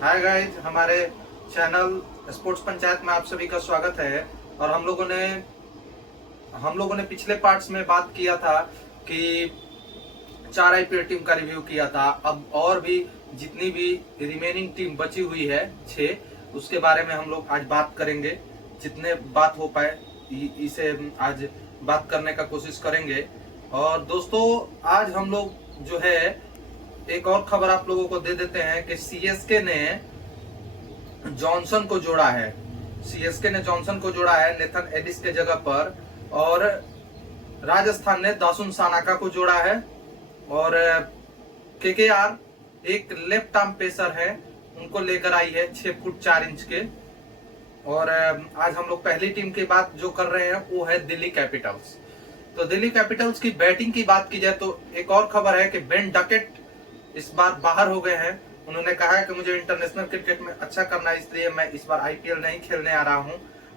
Hi guys, हमारे channel sports panchayat में आप सभी का स्वागत है। और हम लोगों ने पिछले पार्ट्स में बात किया था कि 4 आईपीएल टीम का रिव्यू किया था। अब और भी जितनी भी रिमेनिंग टीम बची हुई है 6, उसके बारे में हम लोग आज बात करेंगे। जितने बात हो पाए इसे आज बात करने का कोशिश करेंगे। और दोस्तों, आज हम लोग जो है एक और खबर आप लोगों को दे देते हैं कि सीएसके ने जॉनसन को जोड़ा है। सीएसके ने जॉनसन को जोड़ा है नेथन एडिस के जगह पर। और राजस्थान ने दासुन सानाका को जोड़ा है। और केकेआर एक लेफ्ट आर्म पेसर है, उनको लेकर आई है 6 फुट 4 इंच के। और आज हम लोग पहली टीम की बात जो कर रहे हैं वो है दिल्ली कैपिटल्स। तो दिल्ली कैपिटल्स की बैटिंग की बात की जाए तो एक और खबर है कि बेन डकेट इस बार बाहर हो गए हैं। उन्होंने कहा है कि मुझे इंटरनेशनल क्रिकेट में अच्छा करना है, इसलिए मैं इस बार आईपीएल नहीं खेलने आ रहा हूं।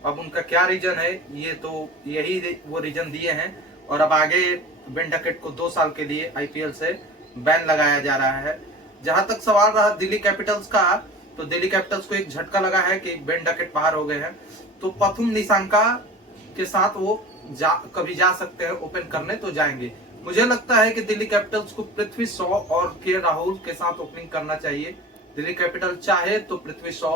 अब उनका क्या रीजन है, ये तो यही वो रीजन दिए हैं। और अब आगे बेन डकेट को 2 साल के लिए आईपीएल से बैन लगाया जा रहा है। जहां तक सवाल रहा दिल्ली कैपिटल्स का, तो दिल्ली कैपिटल्स को एक झटका लगा है कि बेन डकेट बाहर हो गए हैं, तो पथुम निशंका के साथ वो कभी जा सकते हैं ओपन करने, तो जाएंगे। मुझे लगता है कि दिल्ली कैपिटल्स को पृथ्वी शॉ और के राहुल के साथ ओपनिंग करना चाहिए। दिल्ली कैपिटल चाहे तो पृथ्वी शॉ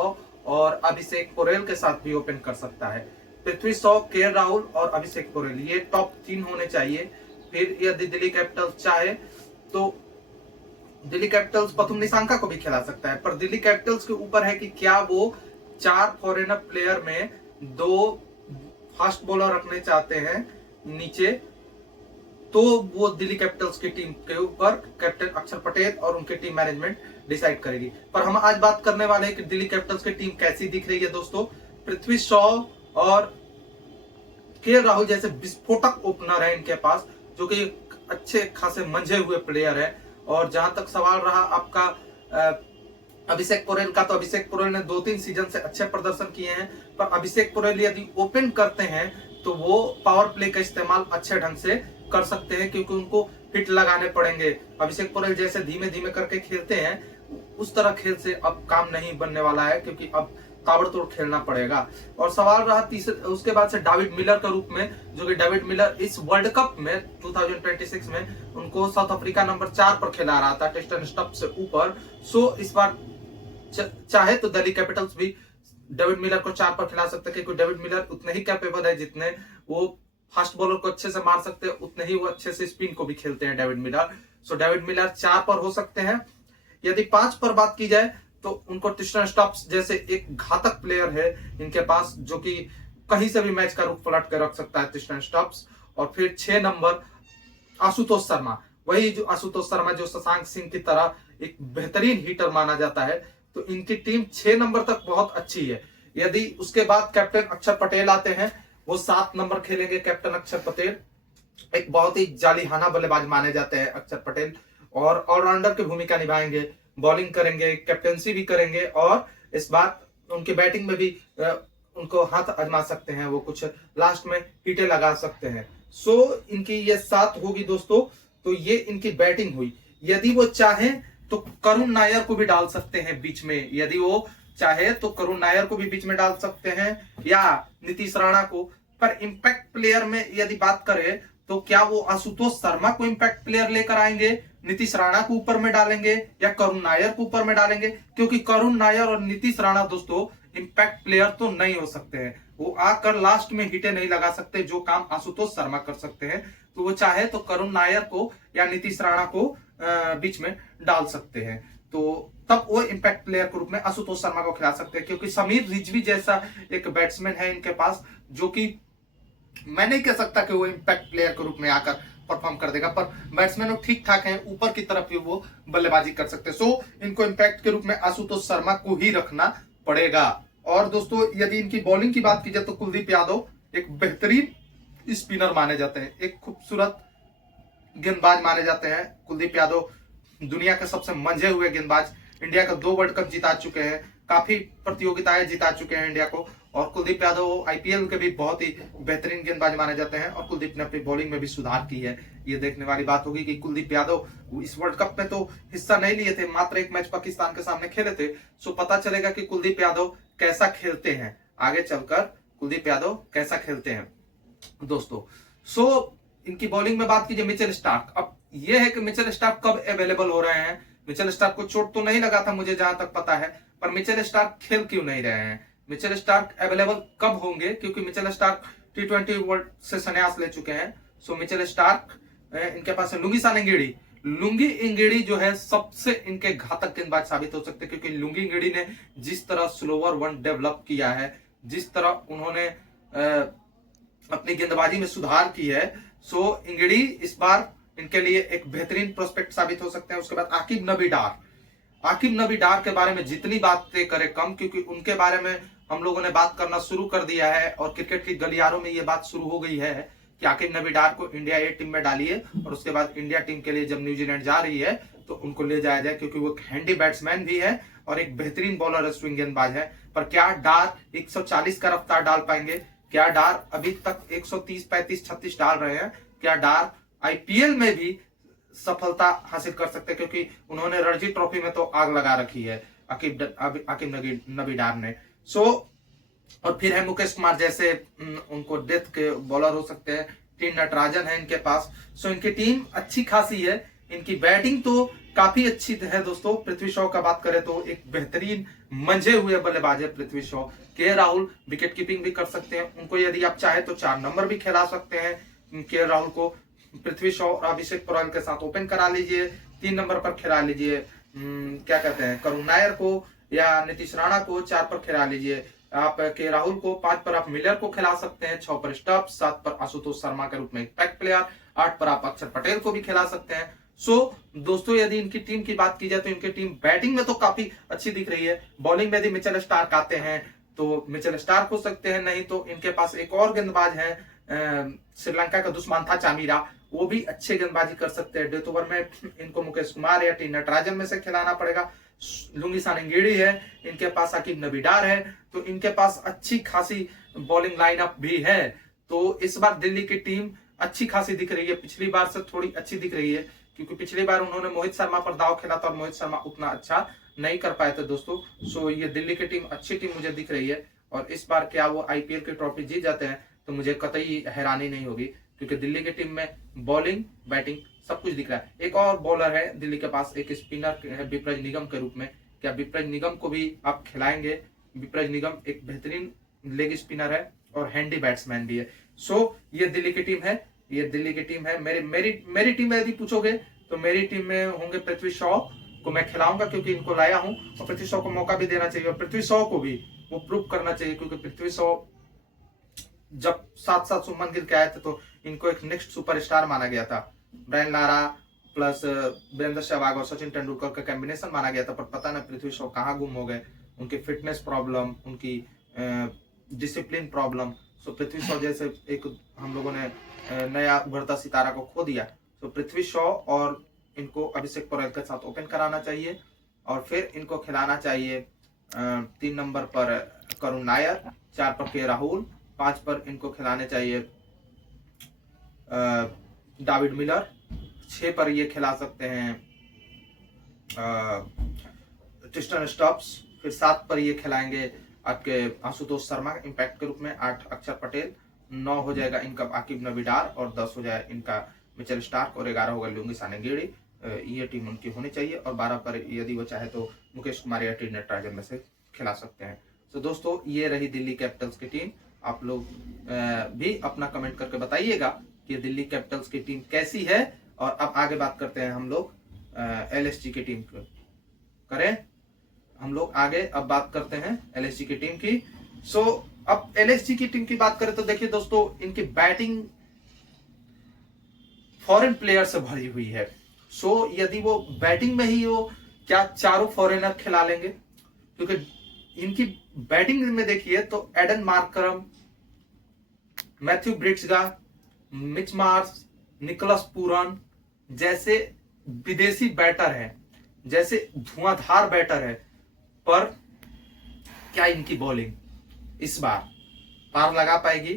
और अभिषेक पोरेल के साथ भी ओपन कर सकता है। पृथ्वी शॉ, के राहुल और अभिषेक पोरेल, ये टॉप 3 होने चाहिए। फिर यदि दिल्ली कैपिटल्स चाहे तो दिल्ली कैपिटल्स पथुम निशंका को भी खिला सकता है। पर दिल्ली कैपिटल्स के ऊपर है कि क्या वो 4 फॉरेनर प्लेयर में 2 फास्ट बॉलर रखने चाहते हैं नीचे, तो वो दिल्ली कैपिटल्स की टीम के ऊपर कैप्टन अक्षर पटेल और उनकी टीम मैनेजमेंट डिसाइड करेगी। पर हम आज बात करने वाले हैं कि दिल्ली कैपिटल्स की टीम कैसी दिख रही है। दोस्तों, पृथ्वी शॉ और के राहुल जैसे विस्फोटक ओपनर है इनके पास, जो कि अच्छे खासे मंझे हुए प्लेयर है। और जहां तक सवाल रहा आपका अभिषेक पोरेल का, तो अभिषेक पोरेल ने 2-3 सीजन से अच्छे प्रदर्शन किए हैं। पर अभिषेक पोरेल यदि ओपन करते हैं तो वो पावर प्ले का इस्तेमाल अच्छे ढंग से कर सकते हैं, क्योंकि उनको हिट लगाने पड़ेंगे। अभिषेक पोरेल जैसे धीमे धीमे करके खेलते हैं उस तरह खेल से अब काम नहीं बनने वाला है, क्योंकि अब ताबड़तोड़ खेलना पड़ेगा। और सवाल रहा तीसरे, उसके बाद से डेविड मिलर के रूप में, जो कि डेविड मिलर इस वर्ल्ड कप में 2026 में उनको साउथ अफ्रीका नंबर 4 पर खिला रहा था, टेस्ट एंड स्टंप से ऊपर। सो इस बार चाहे तो दिल्ली कैपिटल्स भी डेविड मिलर को 4 पर खिला सकते हैं, क्योंकि डेविड मिलर उतने ही कैपेबल है जितने वो फास्ट बॉलर को अच्छे से मार सकते हैं, उतने ही वो अच्छे से स्पिन को भी खेलते हैं डेविड मिलर। सो डेविड मिलर 4 पर हो सकते हैं। यदि 5 पर बात की जाए तो उनको ट्रिस्टन स्टॉप्स जैसे एक घातक प्लेयर है इनके पास, जो कि कहीं से भी मैच का रुख पलट कर रख सकता है ट्रिस्टन स्टॉप्स। और फिर 6 नंबर आशुतोष शर्मा, वही जो आशुतोष शर्मा जो शशांक सिंह की तरह एक बेहतरीन हिटर माना जाता है। तो इनकी टीम 6 नंबर तक बहुत अच्छी है। यदि उसके बाद कैप्टन अक्षर पटेल आते हैं, वो 7 नंबर खेलेंगे। कैप्टन अक्षर पटेल एक बहुत ही जालिहाना बल्लेबाज माने जाते हैं अक्षर पटेल, और ऑलराउंडर की भूमिका निभाएंगे, बॉलिंग करेंगे, कैप्टनसी भी करेंगे। और इस बार उनकी बैटिंग में भी उनको हाथ आजमा सकते हैं, वो कुछ लास्ट में हिटे लगा सकते हैं। सो इनकी ये 7 होगी दोस्तों। तो ये इनकी बैटिंग हुई। यदि वो चाहें तो करुण नायर को भी डाल सकते हैं बीच में, यदि वो चाहे तो करुण नायर को भी बीच में डाल सकते हैं, या नीतीश राणा को। पर इंपैक्ट प्लेयर में यदि बात करें तो क्या वो आशुतोष शर्मा को इंपैक्ट प्लेयर लेकर आएंगे, नीतीश राणा को ऊपर में डालेंगे, या करुण नायर को ऊपर में डालेंगे? क्योंकि करुण नायर और नीतीश राणा दोस्तों इंपैक्ट प्लेयर तो नहीं हो सकते हैं, वो आकर लास्ट में हिटे नहीं लगा सकते जो काम आशुतोष शर्मा कर सकते हैं। तो वो चाहे तो करुण नायर को या नीतीश राणा को बीच में डाल सकते हैं, तो तब वो इंपैक्ट प्लेयर के रूप में आशुतोष शर्मा को खिला सकते हैं। क्योंकि समीर रिजवी जैसा एक बैट्समैन है इनके पास, जो कि मैं नहीं कह सकता कि वो इंपैक्ट प्लेयर के रूप में आकर परफॉर्म कर देगा, पर बैट्समैन लोग ठीक ठाक हैं, ऊपर की तरफ भी वो बल्लेबाजी कर सकते हैं। सो इनको इंपैक्ट के रूप में आशुतोष शर्मा को ही रखना पड़ेगा। और दोस्तों, यदि इनकी बॉलिंग की बात की जाए तो कुलदीप यादव एक बेहतरीन स्पिनर माने जाते हैं, एक खूबसूरत गेंदबाज माने जाते हैं। कुलदीप यादव दुनिया के सबसे मंझे हुए गेंदबाज, इंडिया का 2 वर्ल्ड कप जिता चुके हैं, काफी प्रतियोगिताएं जिता चुके हैं इंडिया को। और कुलदीप यादव आईपीएल के भी बहुत ही बेहतरीन गेंदबाज माने जाते हैं, और कुलदीप ने अपनी बॉलिंग में भी सुधार की है ये देखने वाली बात होगी कि कुलदीप यादव इस वर्ल्ड कप में तो हिस्सा नहीं लिए थे, मात्र एक मैच पाकिस्तान के सामने खेले थे। सो पता चलेगा कि कुलदीप यादव कैसा खेलते हैं, आगे चलकर कुलदीप यादव कैसा खेलते हैं दोस्तों। सो इनकी बॉलिंग में बात कीजिए मिचेल स्टार्क। अब यह है कि मिचेल स्टार्क कब अवेलेबल हो रहे हैं। मिचेल स्टार्क को चोट तो नहीं लगा था मुझे जहां तक पता है, पर मिचेल स्टार्क खेल क्यों नहीं रहे हैं, मिचेल स्टार्क अवेलेबल कब होंगे, क्योंकि मिचेल स्टार्क T20 वर्ल्ड से संन्यास ले चुके हैं। सो मिचेल स्टार्क, इनके पास है लुंगीसान इंगेडी। लुंगी इंगेडी जो है सबसे इनके घातक गेंदबाज साबित हो सकते हैं, क्योंकि लुंगी इंगेडी ने जिस तरह स्लोवर वन डेवलप किया है, जिस तरह उन्होंने अपनी गेंदबाजी में सुधार की है, सो इंगेडी इस बार इनके लिए एक बेहतरीन प्रोस्पेक्ट साबित हो सकते हैं। उसके बाद आकिब नबी डार। आकिब नबी डार के बारे में जितनी बातें करें कम, क्योंकि उनके बारे में हम लोगों ने बात करना शुरू कर दिया है और क्रिकेट की गलियारों में ये बात शुरू हो गई है कि आकिब नबी डार को इंडिया ए टीम में डालिए और उसके बाद इंडिया टीम के लिए जब न्यूजीलैंड जा रही है तो उनको ले जाया जाए, क्योंकि वो हैंडी बैट्समैन भी है और एक बेहतरीन बॉलर स्विंग गेंदबाज है। पर क्या डार 140 का रफ्तार डाल पाएंगे? क्या डार अभी तक 130, 35, 36 डाल रहे हैं? क्या डार आईपीएल में भी सफलता हासिल कर सकते हैं? क्योंकि उन्होंने रणजी ट्रॉफी में तो आग लगा रखी है आकिब नबी डार ने। सो और फिर है मुकेश कुमार जैसे उनको डेथ के बॉलर हो सकते हैं। टी नटराजन है इनके पास। सो इनकी टीम अच्छी खासी है। इनकी बैटिंग तो काफी अच्छी है दोस्तों। पृथ्वी शॉ का बात करें तो एक बेहतरीन मंझे हुए बल्लेबाज है पृथ्वी शॉ। के राहुल विकेट कीपिंग भी कर सकते हैं, उनको यदि आप चाहे तो 4 नंबर भी खिला सकते हैं। के राहुल को पृथ्वी शॉ और अभिषेक पुराल के साथ ओपन करा लीजिए, 3 नंबर पर खिला लीजिए क्या कहते हैं करुण नायर को या नीतीश राणा को 4 पर खिला लीजिए। आप के राहुल को 5 पर आप मिलर को खिला सकते हैं, 6 पर स्टब्स, 7 पर आशुतोष शर्मा के रूप में इम्पैक्ट प्लेयर, 8 पर आप अक्षर पटेल को भी खिला सकते हैं। सो दोस्तों यदि इनकी टीम की बात की जाए तो इनकी टीम बैटिंग में तो काफी अच्छी दिख रही है। बॉलिंग में यदि मिचेल स्टार्क आते हैं तो मिचेल स्टार्क हो सकते हैं, नहीं तो इनके पास एक और गेंदबाज है श्रीलंका का दुष्मांथा चामीरा, वो भी अच्छे गेंदबाजी कर सकते हैं। डेथ ओवर में इनको मुकेश कुमार या टी नटराजन में से खिलाना पड़ेगा। लुंगीसान इंगेडी है, इनके पास आकिब नबी डार है, तो इनके पास अच्छी खासी बॉलिंग लाइनअप भी है। तो इस बार दिल्ली की टीम अच्छी खासी दिख रही है, पिछली बार से थोड़ी अच्छी दिख रही है, क्योंकि पिछली बार उन्होंने मोहित शर्मा पर दाव खेला था और मोहित शर्मा उतना अच्छा नहीं कर पाए थे दोस्तों। सो ये दिल्ली की टीम अच्छी टीम मुझे दिख रही है और इस बार क्या वो आईपीएल की ट्रॉफी जीत जाते हैं तो मुझे कतई हैरानी नहीं होगी, क्योंकि दिल्ली की टीम में बॉलिंग बैटिंग सब कुछ दिख रहा है। एक और बॉलर है दिल्ली के पास, एक स्पिनर है विप्रज निगम के रूप में। क्या विप्रज निगम को भी आप खिलाएंगे? विप्रज निगम एक बेहतरीन लेग स्पिनर है और हैंडी बैट्समैन भी है। सो ये दिल्ली की टीम है, ये दिल्ली की टीम है। मेरी टीम में यदि पूछोगे तो मेरी टीम में होंगे पृथ्वी शॉ को मैं खिलाऊंगा, क्योंकि इनको लाया हूं और पृथ्वी शॉ को मौका भी देना चाहिए और पृथ्वी शॉ को भी वो प्रूव करना चाहिए, क्योंकि पृथ्वी शॉ जब साथ शुभमन गिल के आए थे तो इनको एक नेक्स्ट सुपरस्टार माना गया था। Brian Lara plus Virender Sehwag और सचिन तेंदुलकर का कॉम्बिनेशन माना गया था, पर पता नहीं पृथ्वी शॉ कहाँ गुम हो गए। उनकी फिटनेस प्रॉब्लम, उनकी डिसिप्लिन प्रॉब्लम। सो पृथ्वी शॉ जैसे एक हम लोगों ने नया उभरता सितारा को खो दिया। तो पृथ्वी शॉ और इनको अभिषेक पुराल के साथ ओपन कराना चाहिए और फिर इनको खिलाना चाहिए 3 नंबर पर करुण नायर, 4 पर के राहुल, 5 पर इनको खिलाने चाहिए डेविड मिलर, 6 पर ये खिला सकते हैं ट्रिस्टन स्टब्स, फिर 7 पर ये खिलाएंगे आपके आशुतोष शर्मा इम्पैक्ट के रूप में, 8 अक्षर पटेल, 9 हो जाएगा इनका आकिब नबी डार और 10 हो जाए इनका मिचेल स्टार्क और 11 होगा लुंगीसान इंगेडी। ये टीम उनकी होनी चाहिए और 12 पर यदि वो चाहे तो मुकेश कुमार या टी नटराजन में से खिला सकते हैं। तो दोस्तों ये रही दिल्ली कैपिटल्स की टीम। आप लोग भी अपना कमेंट करके बताइएगा कि दिल्ली कैपिटल्स की टीम कैसी है। और अब आगे बात करते हैं हम लोग एलएसजी की टीम की। करें हम लोग आगे अब बात करते हैं एलएसजी की टीम की। सो अब एलएसजी की टीम की बात करें तो देखिए दोस्तों इनकी बैटिंग फॉरेन प्लेयर से भरी हुई है। सो यदि वो बैटिंग में ही हो, क्या चारों फॉरेनर खिला लेंगे? क्योंकि इनकी बैटिंग में देखिए तो Aiden Markram, Matthew Breetzke, Mitch Marsh, Nicholas Pooran जैसे विदेशी बैटर हैं, जैसे धुआंधार बैटर है, पर क्या इनकी बॉलिंग इस बार पार लगा पाएगी?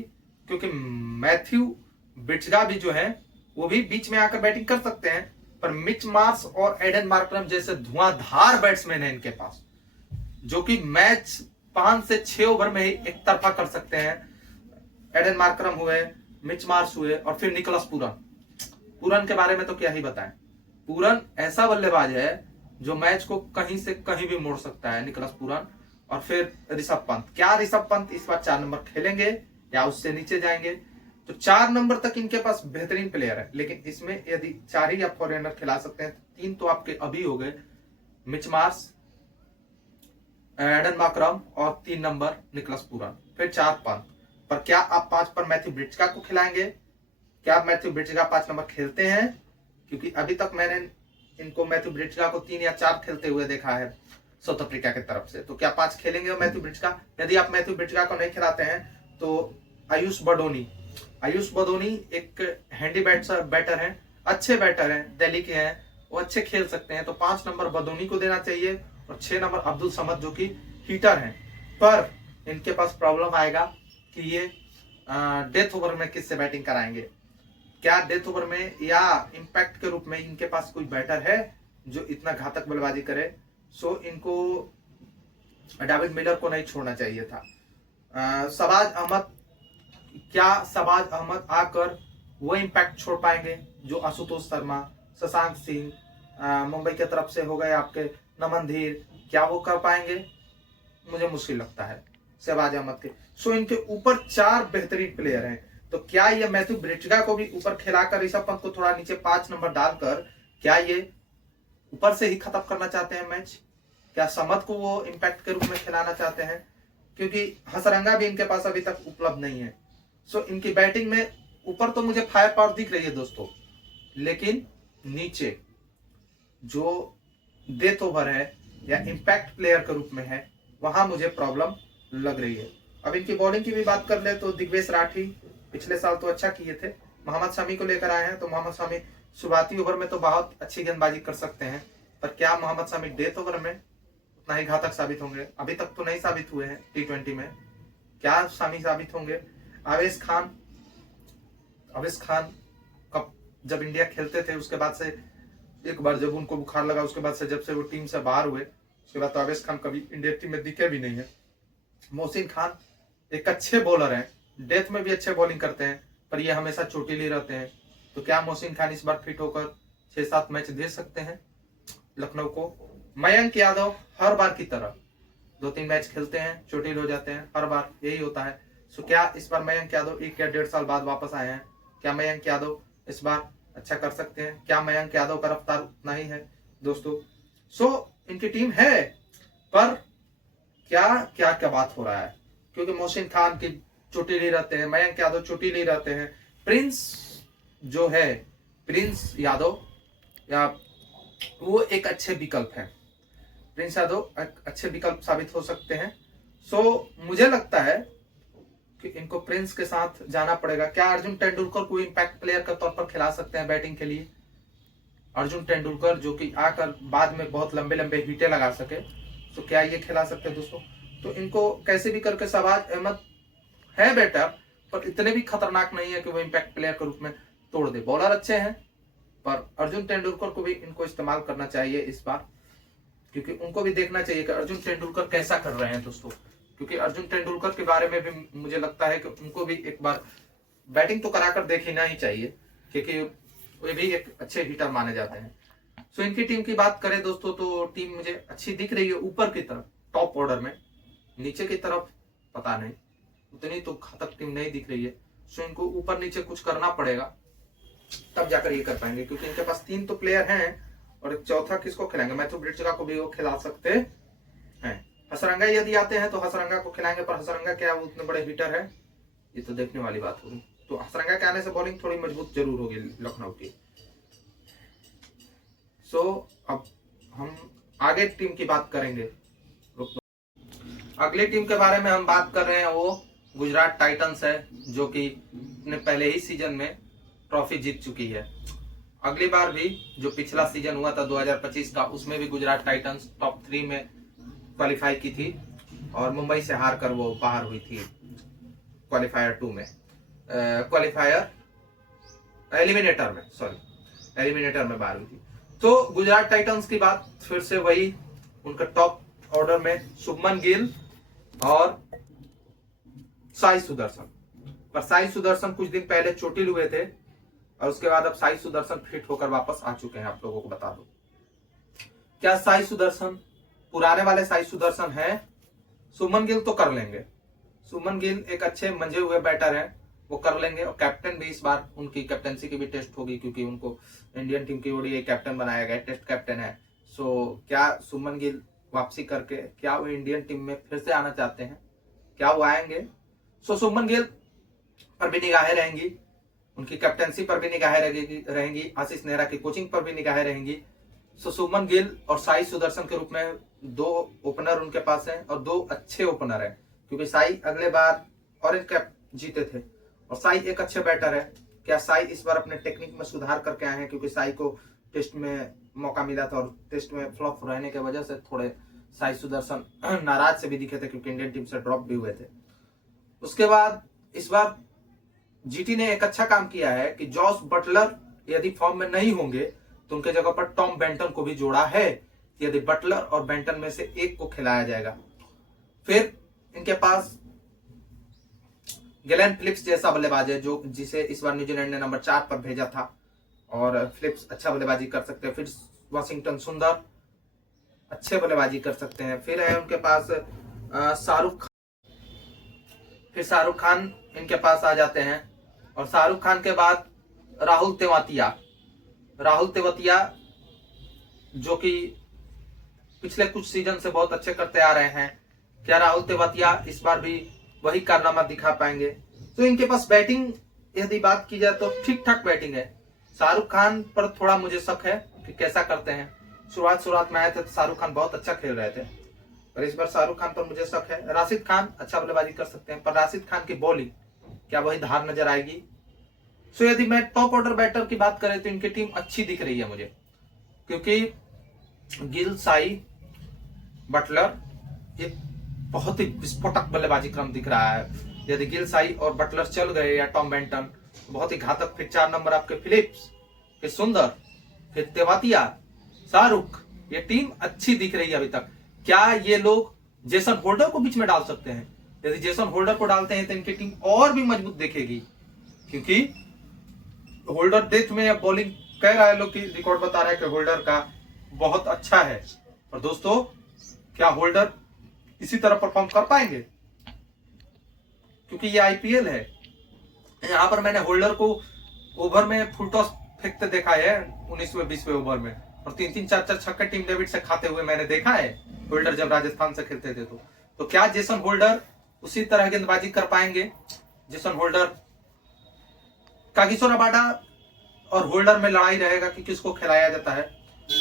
क्योंकि मैथ्यू ब्रिट्सगा भी जो है वो भी बीच में आकर बैटिंग कर सकते हैं, पर मिच मार्श और एडन मार्करम जैसे धुआंधार बैट्समैन है इनके पास, जो कि मैच 5 से 6 ओवर में ही एक तरफा कर सकते हैं। एडन मार्करम हुए, मिच मार्श हुए, और फिर निकोलस पूरन के बारे में तो क्या ही बताएं। पूरन ऐसा बल्लेबाज है जो मैच को कहीं से कहीं भी मोड़ सकता है, निकोलस पूरन। और फिर ऋषभ पंत, क्या ऋषभ पंत इस बार 4 नंबर खेलेंगे या उससे नीचे जाएंगे? तो 4 नंबर तक इनके पास बेहतरीन प्लेयर है, लेकिन इसमें यदि 4 ही आप फॉरेनर खिला सकते हैं तो 3 तो आपके अभी हो गए, मिच मार्श, एडन मार्करम और 3 नंबर निकोलस पूरन, फिर 4 पंत। पर क्या आप 5 पर मैथ्यू ब्रिटका को खिलाएंगे? क्या आप मैथ्यू ब्रिटका 5 नंबर खेलते हैं? क्योंकि अभी तक मैंने इनको मैथ्यू ब्रिटका को 3 या 4 खेलते हुए देखा है साउथ अफ्रीका की तरफ से। तो क्या 5 खेलेंगे मैथ्यू ब्रिटका? यदि आप मैथ्यू ब्रिटका को नहीं खिलाते हैं तो आयुष बडोनी एक हैंडी बैटर हैं, अच्छे बैटर हैं, दिल्ली के हैं, वो अच्छे खेल सकते हैं। तो 5 नंबर बडोनी को देना चाहिए और 6 नंबर अब्दुल समद जो कि हीटर हैं। पर इनके पास प्रॉब्लम आएगा कि ये डेथ ओवर में किससे बैटिंग कराएंगे? क्या डेथ ओवर में या इंपैक्ट के रूप में इनके पास कोई बैटर है जो इतना घातक बल्लेबाजी करे? सो इनको डेविड मिलर को नहीं छोड़ना चाहिए था। शहबाज अहमद आकर वो इंपैक्ट छोड़ पाएंगे जो आशुतोष शर्मा, शशांक सिंह मुंबई की तरफ से हो गए आपके, नमन धीर, क्या वो कर पाएंगे? मुझे मुश्किल लगता है शहबाज अहमद के। सो इनके ऊपर 4 बेहतरीन प्लेयर हैं। तो क्या ये मैथ्यू ब्रिटका को भी ऊपर खिलाकर ऋषभ पंत को थोड़ा नीचे 5 नंबर डालकर क्या ये ऊपर से ही खत्म करना चाहते हैं मैच? क्या समद को वो इंपैक्ट के रूप में खिलाना चाहते हैं? क्योंकि हसरंगा भी इनके पास अभी तक उपलब्ध नहीं है। सो इनकी बैटिंग में ऊपर तो मुझे फायर पावर दिख रही है दोस्तों, लेकिन नीचे जो डेथ ओवर है या इंपैक्ट प्लेयर के रूप में है, वहां मुझे प्रॉब्लम लग रही है। अब इनकी बॉलिंग की भी बात कर ले तो दिग्वेश राठी पिछले साल तो अच्छा किए थे, मोहम्मद शमी को लेकर आए हैं। तो मोहम्मद शमी शुरुआती ओवर में तो बहुत अच्छी गेंदबाजी कर सकते हैं, पर क्या मोहम्मद शमी डेथ ओवर में उतना ही घातक साबित होंगे? अभी तक तो नहीं साबित हुए हैं T20 में, क्या शमी साबित होंगे? आवेश खान कब जब इंडिया खेलते थे उसके बाद से एक बार जब उनको बुखार लगा, उसके बाद से जब से वो टीम से बाहर हुए उसके बाद तो आवेश खान कभी इंडिया टीम में दिखे भी नहीं है। मोहसिन खान एक अच्छे बॉलर हैं, डेथ में भी अच्छे बॉलिंग करते हैं, पर ये हमेशा चोटिल रहते हैं। तो क्या मोहसिन खान इस बार फिट होकर 6-7 मैच दे सकते हैं लखनऊ को? मयंक यादव हर बार की तरह 2-3 मैच खेलते हैं, चोटिल हो जाते हैं, हर बार यही होता है। सो क्या इस बार मयंक यादव 1 या 1.5 साल बाद वापस आए हैं, क्या मयंक यादव इस बार अच्छा कर सकते हैं? क्या मयंक यादव का रफ्तार उतना ही है दोस्तों? सो इनकी टीम है, पर क्या बात हो रहा है? क्योंकि मोहसिन खान की चोटिल रहते हैं, मयंक यादव चोटिल रहते हैं, प्रिंस यादव या वो एक अच्छे विकल्प है, प्रिंस यादव एक अच्छे विकल्प साबित हो सकते हैं। सो मुझे लगता है कि इनको प्रिंस के साथ जाना पड़ेगा। क्या अर्जुन तेंदुलकर को इंपैक्ट प्लेयर के तौर पर खिला सकते हैं बैटिंग के लिए? अर्जुन तेंदुलकर जो कि आकर बाद में बहुत लंबे लंबे हिटे लगा सके, तो क्या ये खिला सकते हैं दोस्तों? तो इनको कैसे भी करके शहबाज अहमद है बेटर, पर इतने भी खतरनाक नहीं है कि वो इंपैक्ट प्लेयर के रूप में तोड़ दे। बॉलर अच्छे हैं, पर अर्जुन तेंदुलकर को भी इनको इस्तेमाल करना चाहिए इस बार, क्योंकि उनको भी देखना चाहिए कि अर्जुन तेंदुलकर कैसा कर रहे हैं दोस्तों। क्योंकि अर्जुन तेंदुलकर के बारे में भी मुझे लगता है कि उनको भी एक बार बैटिंग तो कराकर देखना ही चाहिए, क्योंकि वे भी एक अच्छे हिटर माने जाते हैं। सो इनकी टीम की बात करें दोस्तों तो टीम मुझे अच्छी दिख रही है ऊपर की तरफ टॉप ऑर्डर में, नीचे की तरफ पता नहीं, उतनी तो घातक टीम नहीं दिख रही है। सो इनको ऊपर नीचे कुछ करना पड़ेगा, तब जाकर ये कर पाएंगे, क्योंकि इनके पास 3 तो प्लेयर हैं और एक चौथा किसको खिलाएंगे? मैथ्यू ब्रिटका को भी वो खिला सकते हैं। हसरंगा यदि आते हैं तो हसरंगा को खिलाएंगे, पर हसरंगा क्या वो उतने बड़े हिटर है? ये तो देखने वाली बात होगी। तो हसरंगा के आने से बॉलिंग थोड़ी मजबूत जरूर होगी लखनऊ की। सो अब हम आगे टीम की बात करेंगे। अगली टीम के बारे में हम बात कर रहे हैं, वो गुजरात टाइटंस है, जो कि अपने पहले ही सीजन में ट्रॉफी जीत चुकी है। अगली बार भी जो पिछला सीजन हुआ था 2025 का, उसमें भी गुजरात टाइटंस टॉप 3 में क्वालिफाई की थी और मुंबई से हार कर वो बाहर हुई थी क्वालिफायर 2 में। क्वालिफायर एलिमिनेटर में, सॉरी एलिमिनेटर में बाहर हुई थी। तो गुजरात टाइटंस की बात फिर से वही, उनका टॉप ऑर्डर में शुभमन गिल और साई सुदर्शन। पर साई सुदर्शन कुछ दिन पहले चोटिल हुए थे और उसके बाद अब साई सुदर्शन फिट होकर वापस आ चुके हैं। आप लोगों को बता दो, क्या साई सुदर्शन पुराने वाले साई सुदर्शन है? शुभमन गिल तो कर लेंगे, शुभमन गिल एक अच्छे मंजे हुए बैटर हैं, वो कर लेंगे। और कैप्टन भी इस बार उनकी कैप्टनसी की भी टेस्ट होगी, क्योंकि उनको इंडियन टीम की ओडीआई कैप्टन बनाया गया, टेस्ट कैप्टन है। सो क्या शुभमन गिल वापसी करके क्या वो इंडियन टीम में फिर से आना चाहते हैं? क्या वो आएंगे? सो शुभमन गिल पर भी निगाहें रहेंगी, उनकी कैप्टनसी पर भी निगाहें रहेंगी, आशीष नेहरा की कोचिंग पर भी निगाहें रहेंगी। सो शुभमन गिल और साई सुदर्शन के रूप में दो ओपनर उनके पास हैं और दो अच्छे ओपनर हैं, क्योंकि साई अगले बार ऑरेंज कैप जीते थे और साई एक अच्छे बैटर है। क्या साई इस बार अपने टेक्निक में सुधार करके आए हैं? क्योंकि साई को टेस्ट में मौका मिला था और टेस्ट में फ्लॉप रहने की वजह से थोड़े साई सुदर्शन नाराज से भी दिखे थे, क्योंकि इंडियन टीम से ड्रॉप भी हुए थे। उसके बाद इस बार जीटी ने एक अच्छा काम किया है कि जॉस बटलर यदि फॉर्म में नहीं होंगे तो उनके जगह पर टॉम बेंटन को भी जोड़ा है। यदि बटलर और बेंटन में से एक को खिलाया जाएगा। फिर इनके पास गैलेन फिलिप्स जैसा बल्लेबाज है, जो जिसे इस बार न्यूजीलैंड ने नंबर 4 पर भेजा था और फिलिप्स अच्छा बल्लेबाजी कर सकते हैं। फिर वाशिंगटन सुंदर अच्छे बल्लेबाजी कर सकते हैं। फिर है उनके पास शाहरुख खान, फिर शाहरुख खान इनके पास आ जाते हैं। और शाहरुख खान के बाद राहुल तेवतिया जो कि पिछले कुछ सीजन से बहुत अच्छे करते आ रहे हैं। क्या राहुल तेवतिया इस बार भी वही कारनामा दिखा पाएंगे? तो इनके पास बैटिंग यदि बात की जाए तो ठीक ठाक बैटिंग है। शाहरुख खान पर थोड़ा मुझे शक है कि कैसा करते हैं। शुरुआत में आए थे तो शाहरुख खान बहुत अच्छा खेल रहे थे, पर इस बार शाहरुख खान पर मुझे शक है। राशिद खान अच्छा बल्लेबाजी कर सकते हैं, पर राशिद खान की बॉलिंग क्या वही धार नजर आएगी? सो यदि मैं टॉप ऑर्डर बैटर की बात करें तो इनकी टीम अच्छी दिख रही है मुझे, क्योंकि गिल, साई, बटलर एक बहुत ही विस्फोटक बल्लेबाजी क्रम दिख रहा है। यदि गिल, साई और बटलर चल गए या टॉम बेंटन, तो बहुत ही घातक। फिर 4 नंबर आपके फिलिप्स, फिर सुंदर, फिर तेवातिया, शाहरुख, ये टीम अच्छी दिख रही है अभी तक। क्या ये लोग जेसन होल्डर को बीच में डाल सकते हैं? यदि जेसन होल्डर को डालते हैं तो इनकी टीम और भी मजबूत दिखेगी, क्योंकि होल्डर डेथ में बॉलिंग कह रहा है लोग की रिकॉर्ड बता रहा है कि होल्डर का बहुत अच्छा है। और दोस्तों, क्या होल्डर इसी तरह परफॉर्म कर पाएंगे? क्योंकि ये आईपीएल है। यहां पर मैंने होल्डर को ओवर में फुल टॉस फेंकते देखा है 19वें 20वें ओवर में, और 3-3 4-4 छक्के टीम डेविड से खाते हुए मैंने देखा है होल्डर जब राजस्थान से खेलते थे। तो क्या जेसन होल्डर उसी तरह गेंदबाजी कर पाएंगे? जेसन होल्डर, कागिसो रबाडा और होल्डर में लड़ाई रहेगा कि किसको खिलाया जाता है।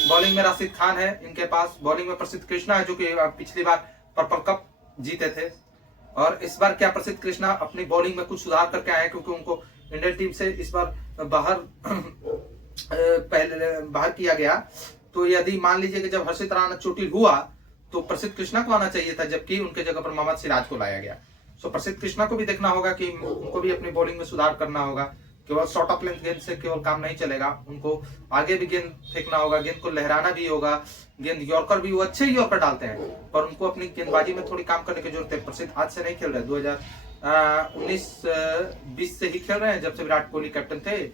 बॉलिंग में राशिद खान है इनके पास, बॉलिंग में प्रसिद्ध कृष्णा है जो कि पिछली बार पर्पल कप जीते थे। और इस बार क्या प्रसिद्ध कृष्णा अपनी बॉलिंग में कुछ सुधार करके आए, क्योंकि उनको इंडियन टीम से इस बार बाहर किया गया। तो यदि मान लीजिए कि जब हर्षित राणा चोटिल हुआ तो प्रसिद्ध कृष्णा को आना चाहिए था, जबकि उनके जगह पर मोहम्मद सिराज को लाया गया। सो प्रसिद्ध कृष्णा को भी देखना होगा कि उनको भी अपनी बॉलिंग में सुधार करना होगा। केवल शॉर्ट ऑफ लेंथ गेंद से केवल काम नहीं चलेगा, उनको आगे भी गेंद फेंकना होगा, गेंद को लहराना भी होगा। गेंद यॉर्कर भी वो अच्छे यॉर्कर डालते हैं, पर उनको अपनी गेंदबाजी में थोड़ी काम करने की जरूरत है। प्रसिद्ध आज से नहीं खेल रहे, 2019-20 से ही खेल रहे हैं, जब से विराट कोहली कैप्टन थे,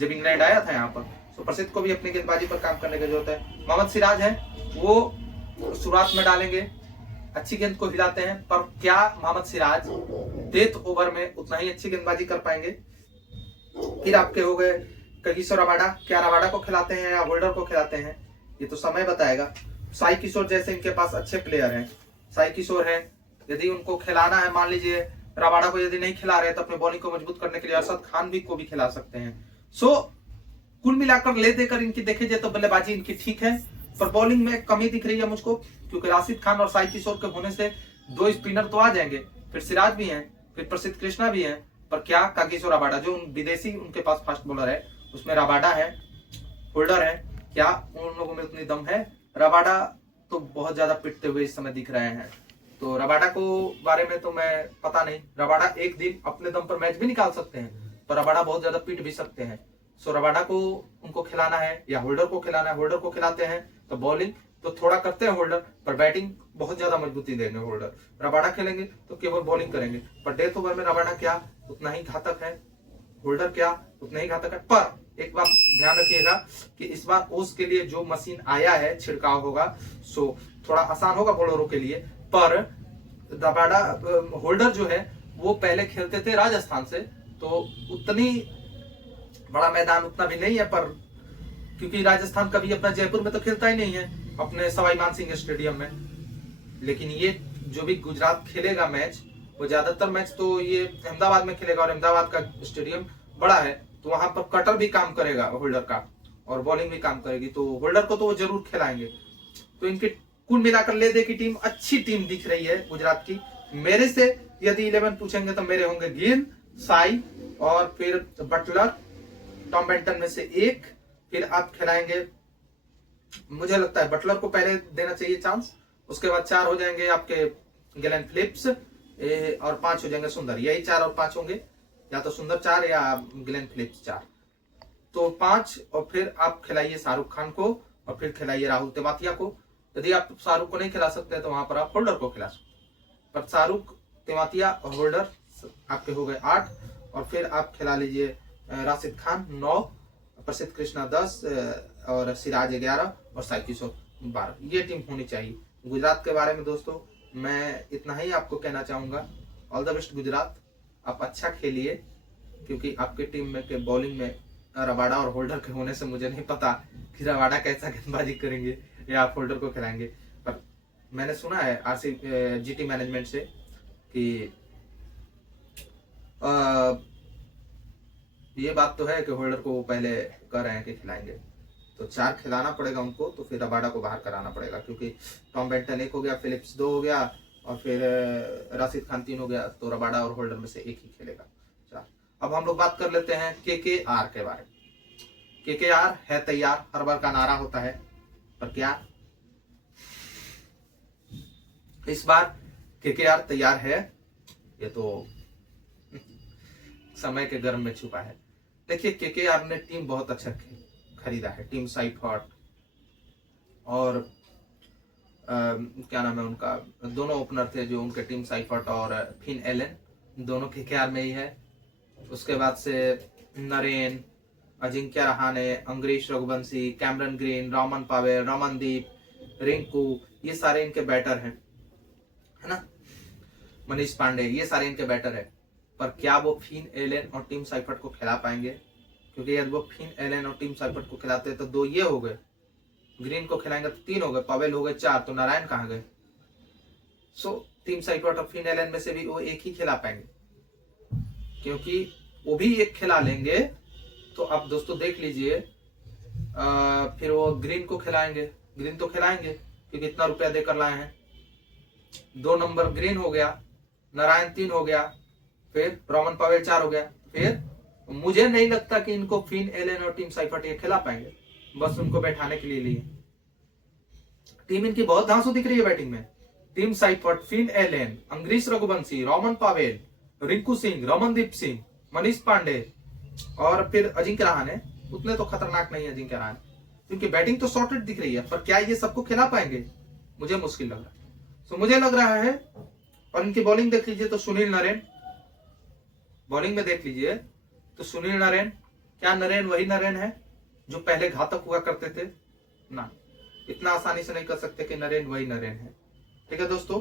जब इंग्लैंड आया था यहाँ पर। तो प्रसिद्ध को भी अपनी गेंदबाजी पर काम करने की जरूरत है। मोहम्मद सिराज है, वो शुरुआत में डालेंगे, अच्छी गेंद को हिलाते हैं, पर क्या मोहम्मद सिराज डेथ ओवर में उतना ही अच्छी गेंदबाजी कर पाएंगे? फिर आपके हो गए कागिसो रबाडा, क्या रबाडा को खिलाते हैं या होल्डर को खिलाते हैं, ये तो समय बताएगा। साई किशोर जैसे इनके पास अच्छे प्लेयर हैं, साई किशोर है, यदि उनको खिलाना है, मान लीजिए रबाडा को यदि नहीं खिला रहे तो अपने बॉलिंग को मजबूत करने के लिए अरशद खान भी को भी खिला सकते हैं। सो कुल मिलाकर ले देकर इनकी देखे जाए तो बल्लेबाजी इनकी ठीक है, पर बॉलिंग में कमी दिख रही है मुझको, क्योंकि राशिद खान और साई किशोर के होने से 2 स्पिनर तो आ जाएंगे, फिर सिराज भी हैं, फिर प्रसिद्ध कृष्णा भी हैं, पर क्या कागिसो रबाडा जो विदेशी उनके पास फास्ट बॉलर है, उसमें रबाडा है, होल्डर है, क्या उन लोगों में उतनी दम है? रबाडा तो बहुत ज्यादा पिटते हुए इस समय दिख रहे हैं, तो रबाडा को बारे में तो मैं पता नहीं। रबाडा एक दिन अपने दम पर मैच भी निकाल सकते हैं, पर रबाडा बहुत ज्यादा पीट भी सकते हैं। सो रबाडा को उनको खिलाना है या होल्डर को खिलाना है। होल्डर को खिलाते हैं तो बॉलिंग तो थोड़ा करते हैं होल्डर, पर बैटिंग बहुत ज्यादा मजबूती देंगे होल्डर। रबाडा खेलेंगे तो केवल बॉलिंग करेंगे, पर डेथ ओवर में रबाडा क्या उतना ही घातक है, होल्डर क्या उतना ही घातक है। पर एक बात ध्यान रखिएगा कि इस बार ओस के लिए जो मशीन आया है छिड़काव होगा, सो थोड़ा आसान होगा बॉलरों के लिए। पर रबाडा होल्डर जो है वो पहले खेलते थे राजस्थान से, तो उतनी बड़ा मैदान उतना भी नहीं है, पर क्योंकि राजस्थान कभी अपना जयपुर में तो खेलता ही नहीं है, अपने सवाई मानसिंह स्टेडियम में। लेकिन ये जो भी गुजरात खेलेगा मैच, वो ज्यादातर मैच तो ये अहमदाबाद में खेलेगा, और अहमदाबाद का स्टेडियम बड़ा है, तो वहां पर कटर भी काम करेगा होल्डर का, और बॉलिंग भी काम करेगी, तो होल्डर को तो वो जरूर खिलाएंगे। तो इनके कुल मिलाकर ले दे की टीम अच्छी टीम दिख रही है गुजरात की। मेरे से यदि 11 पूछेंगे तो मेरे होंगे गिल, साई और फिर बटलर, टॉम बेंटन में से एक। फिर आप खिलाएंगे, मुझे लगता है बटलर को पहले देना चाहिए चांस, उसके बाद 4 हो जाएंगे आपके गिलेन फिलिप्स और 5 हो जाएंगे सुंदर। यही 4 और 5 होंगे, या तो सुंदर 4 या गिलेन फिलिप्स 4, तो 5। और फिर आप खिलाइए शाहरुख खान को, और फिर खिलाइए राहुल तेवातिया को। यदि आप शाहरुख को नहीं खिला सकते तो वहां पर आप होल्डर को खिला सकते, पर शाहरुख, तेवातिया और होल्डर आपके हो गए 8। और फिर आप खिला लीजिए राशिद खान 9, प्रसिद्ध कृष्णा 10 और सिराज 11 और साई किशोर 12। ये टीम होनी चाहिए गुजरात के बारे में। दोस्तों मैं इतना ही आपको कहना चाहूंगा, ऑल द बेस्ट गुजरात, आप अच्छा खेलिए, क्योंकि आपकी टीम में के बॉलिंग में रबाडा और होल्डर के होने से मुझे नहीं पता कि रबाडा कैसा गेंदबाजी करेंगे या आप होल्डर को खिलाएंगे। पर मैंने सुना है जीटी मैनेजमेंट से कि ये बात तो है कि होल्डर को पहले कह रहे हैं कि खिलाएंगे, तो 4 खिलाना पड़ेगा उनको, तो फिर रबाडा को बाहर कराना पड़ेगा, क्योंकि टॉम बेंटन 1 हो गया, फिलिप्स 2 हो गया, और फिर राशिद खान 3 हो गया, तो रबाडा और होल्डर में से एक ही खेलेगा 4। अब हम लोग बात कर लेते हैं केकेआर के बारे में। केकेआर है तैयार, हर बार का नारा होता है, पर क्या इस बार केकेआर तैयार है? ये तो समय के गर्म में छुपा है। देखिए केकेआर ने टीम बहुत अच्छा खरीदा है, टीम साइफर्ट और क्या नाम है उनका, दोनों ओपनर थे जो उनके, टीम साइफर्ट और फिन एलन, दोनों केकेआर में ही है। उसके बाद से Narine, Ajinkya Rahane, Angkrish Raghuvanshi, Cameron Green, Rovman Powell, Ramandeep, Rinku, ये सारे इनके बैटर हैं, है ना, मनीष पांडे, ये सारे इनके बैटर है। पर क्या वो फिन एलन और टीम साइफर्ट को खिला पाएंगे? क्योंकि यदि वो फिन एलन और टीम साइफर्ट को खिलाते तो 2 ये हो गए, ग्रीन को खिलाएंगे तो 3 हो गए, पावेल हो गए 4, तो नारायण कहाँ गए? सो टीम साइफर्ट और फिन एलन में से भी वो एक ही खिला पाएंगे, क्योंकि वो भी एक खिला लेंगे तो अब दोस्तों देख लीजिए, फिर वो ग्रीन को खिलाएंगे, ग्रीन तो खिलाएंगे क्योंकि इतना रुपया देकर लाए हैं। 2 नंबर ग्रीन हो गया, नारायण 3 हो गया, फिर रमन पावेल 4 हो गया। फिर मुझे नहीं लगता कि इनको फिन एलन और टीम साइफर्ट ये खिला पाएंगे, बस उनको बैठाने के लिए लिए। टीम इनकी बहुत धांसू दिख रही है बैटिंग में, Tim Seifert, Finn Allen, Angkrish Raghuvanshi, Rovman Powell, Rinku Singh, Ramandeep Singh, Manish Pandey और फिर अजिंक्य रहाणे। उतने तो खतरनाक नहीं है अजिंक्य रहाणे, क्योंकि बैटिंग तो सॉर्टेड दिख रही है, पर क्या ये सबको खिला पाएंगे? मुझे मुश्किल लग रहा है। तो मुझे लग रहा है, और इनकी बॉलिंग देख लीजिए तो सुनील नरेन, बॉलिंग में देख लीजिए तो सुनील नरेन, क्या नरेन वही नरेन है जो पहले घातक हुआ करते थे? ना, इतना आसानी से नहीं कर सकते कि नरेन वही नरेन है। ठीक है दोस्तों,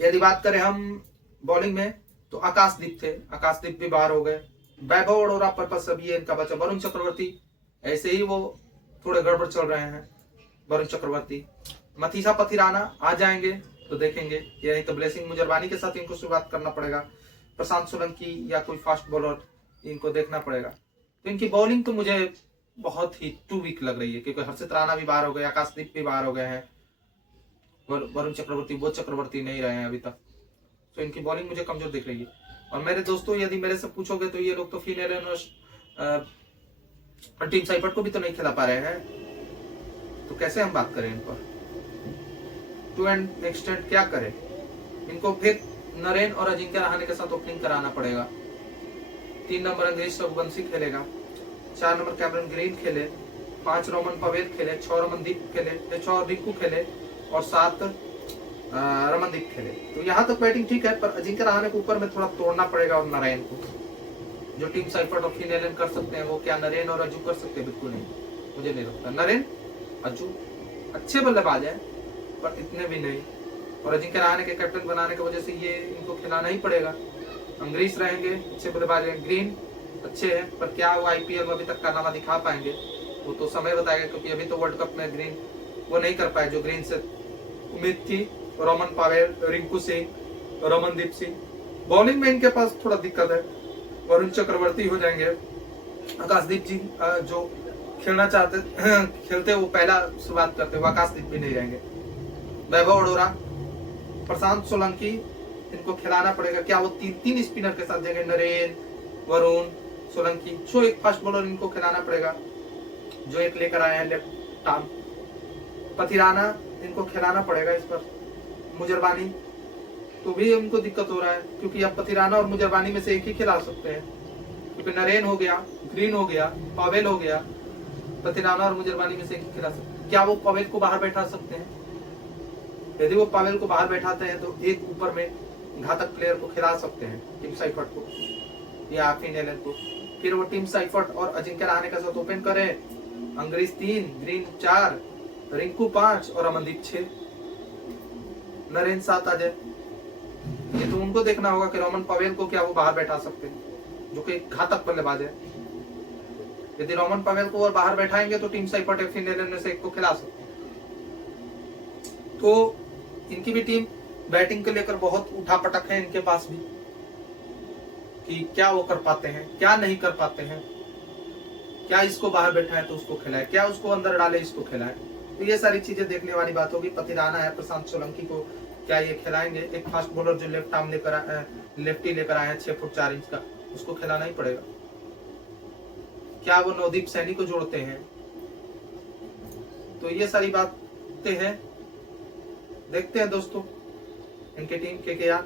यदि बात करें हम बॉलिंग में तो आकाशदीप थे, आकाशदीप भी बाहर हो गए। वैभव अरोड़ा पर्पस अभी इनका बचा। वरुण चक्रवर्ती, ऐसे ही वो थोड़े गड़बड़ चल रहे हैं वरुण चक्रवर्ती। मथीसा पथिराना आ जाएंगे तो देखेंगे, यानी तो ब्लेसिंग मुजरबानी के साथ इनको शुरुआत करना पड़ेगा। प्रशांत सोलंकी या कोई फास्ट बॉलर इनको देखना पड़ेगा। तो इनकी बॉलिंग तो मुझे बहुत ही टू वीक लग रही है, क्योंकि हर्षित राणा भी बाहर हो गए, आकाशदीप भी बाहर हो गए हैं, वरुण चक्रवर्ती वो चक्रवर्ती नहीं रहे हैं अभी तक। तो इनकी बॉलिंग मुझे कमजोर दिख रही है। और मेरे दोस्तों यदि मेरे से पूछोगे तो ये लोग तो फिन एलन और टीम साइफर्ट को भी तो नहीं खिला पा रहे हैं, तो कैसे हम बात करें इन पर? टू एंड एक्सटेंट क्या करें? इनको फिर नरेन और अजिंक्य रहाणे के साथ ओपनिंग कराना पड़ेगा। 3 नंबर अंग्रेज रघुवंशी खेलेगा, 4 नंबर कैमरन ग्रीन खेले, 5 रोमन पवेल खेले, 6 रमनदीप खेले, 6 रिंकू खेले और 7 रमनदीप खेले। तो यहाँ तक बैटिंग ठीक है, पर अजिंक्य रहाणे को ऊपर में थोड़ा तोड़ना पड़ेगा। और नारायण को, जो टीम साइफर्ट और फिन एलन कर सकते हैं, वो क्या नरेन और अजू कर सकते हैं? बिल्कुल नहीं, मुझे नहीं लगता। नरेन अजू अच्छे बल्लेबाज हैं पर इतने भी नहीं, और अजिंक्य रहाणे के कैप्टन बनाने की वजह से ये इनको खिलाना ही पड़ेगा। अंग्रेज रहेंगे, अच्छे बल्लेबाज हैं। ग्रीन अच्छे हैं, पर क्या वो आईपीएल में अभी तक कारनामा दिखा पाएंगे वो तो समय बताएगा, क्योंकि अभी तो वर्ल्ड कप में ग्रीन वो नहीं कर पाए जो ग्रीन से उम्मीद थी। Rovman Powell, Rinku Singh, Ramandeep Singh. Bowling में इनके पास थोड़ा दिक्कत है। वरुण चक्रवर्ती हो जाएंगे, आकाशदीप जी जो खेलना चाहते खेलते वो पहला शुरुआत करते, वो आकाशदीप भी नहीं रहेंगे। वैभव अरोड़ा, प्रशांत सोलंकी, इनको खिलाना पड़ेगा। क्या वो 3 स्पिनर के साथ जाएंगे? नरेन, वरुण, सोलंकी, जो एक फास्ट बॉलर इनको खिलाना पड़ेगा, जो एक लेकर आए हैं लेफ्ट आर्म। पथिराना इनको खिलाना पड़ेगा इस पर। मुजरबानी तो भी उनको दिक्कत हो रहा है, क्योंकि अब पथिराना और मुजरबानी में से एक ही खिला सकते हैं, क्योंकि नरेन हो गया, ग्रीन हो गया, पावेल हो गया, पथिराना और मुजरबानी में से एक ही खिला सकते हैं। क्या वो पावेल को बाहर बैठा सकते हैं? यदि वो पावेल को बाहर बैठाते हैं तो एक ऊपर में घातक प्लेयर को खिला सकते हैं, टीम साइफर्ट को या फिन एलन को। फिर वो टीम साइफर्ट और अजिंक्य रहाणे का साथ ओपन करे। अंग्रेज 3, ग्रीन 4, रिंकू 5 और अमनदीप 6, नरेन 7 आ जाए। ये तो उनको देखना होगा कि रोमन पवेल को क्या वो बाहर बैठा सकते हैं, जो कि घातक बल्लेबाज है। यदि रोमन पवेल को और बाहर बैठाएंगे तो टीम साइफर्ट और फिन एलन में से एक को खिला सकते हैं। तो इनकी भी टीम बैटिंग को लेकर बहुत उठापटक है इनके पास भी, कि क्या वो कर पाते हैं, क्या नहीं कर पाते हैं। क्या इसको बाहर बैठाए तो उसको खिलाए, क्या उसको अंदर डाले इसको खिलाए। तो ये सारी चीजें देखने वाली बात होगी। पथिराना है, प्रशांत सोलंकी को क्या ये खिलाएंगे? एक फास्ट बॉलर जो लेफ्ट आर्म लेकर लेफ्टी लेकर आए हैं 6 फुट 4 इंच का, उसको खिलाना ही पड़ेगा। क्या वो नवदीप सैनी को जोड़ते हैं? तो ये सारी बातें हैं, देखते हैं दोस्तों। इनके टीम केकेआर,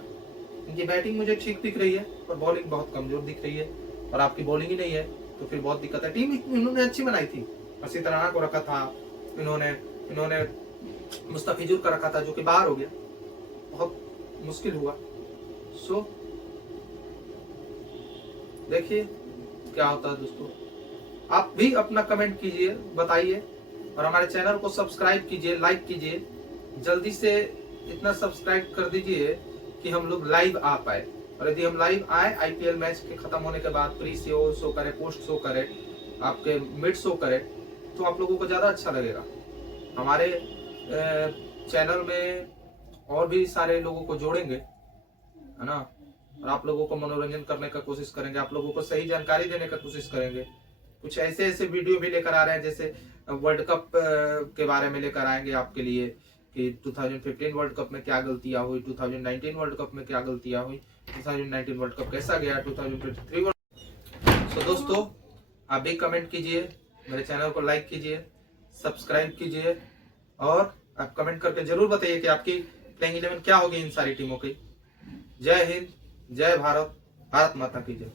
इनकी बैटिंग मुझे ठीक दिख रही है और बॉलिंग बहुत कमजोर दिख रही है, और आपकी बॉलिंग ही नहीं है तो फिर बहुत दिक्कत है। टीम इन्होंने अच्छी बनाई थी, हर्षित राणा को रखा था इन्होंने मुस्तफिजुर का रखा था, जो कि बाहर हो गया, बहुत मुश्किल हुआ। सो देखिए क्या होता है दोस्तों। आप भी अपना कमेंट कीजिए, बताइए, और हमारे चैनल को सब्सक्राइब कीजिए, लाइक कीजिए। जल्दी से इतना सब्सक्राइब कर दीजिए कि हम लोग लाइव आ पाए। और यदि हम लाइव आए आईपीएल मैच के खत्म होने के बाद, प्री शो करे, पोस्ट शो करे, आपके मिड शो करे, तो आप लोगों को ज्यादा अच्छा लगेगा। हमारे चैनल में और भी सारे लोगों को जोड़ेंगे, है ना, और आप लोगों को मनोरंजन करने का कोशिश करेंगे, आप लोगों को सही जानकारी देने का कोशिश करेंगे। कुछ ऐसे वीडियो भी लेकर आ रहे हैं, जैसे वर्ल्ड कप के बारे में लेकर आएंगे आपके लिए, कि 2015 वर्ल्ड कप में क्या गलतियां हुई, 2019 वर्ल्ड कप में क्या गलतियां हुई, 2019 वर्ल्ड कप कैसा गया, 2023 वर्ल्ड। तो दोस्तों आप भी कमेंट कीजिए, मेरे चैनल को लाइक कीजिए, सब्सक्राइब कीजिए, और आप कमेंट करके जरूर बताइए कि आपकी प्लेइंग 11 क्या होगी इन सारी टीमों की। जय हिंद, जय भारत, भारत माता की जय।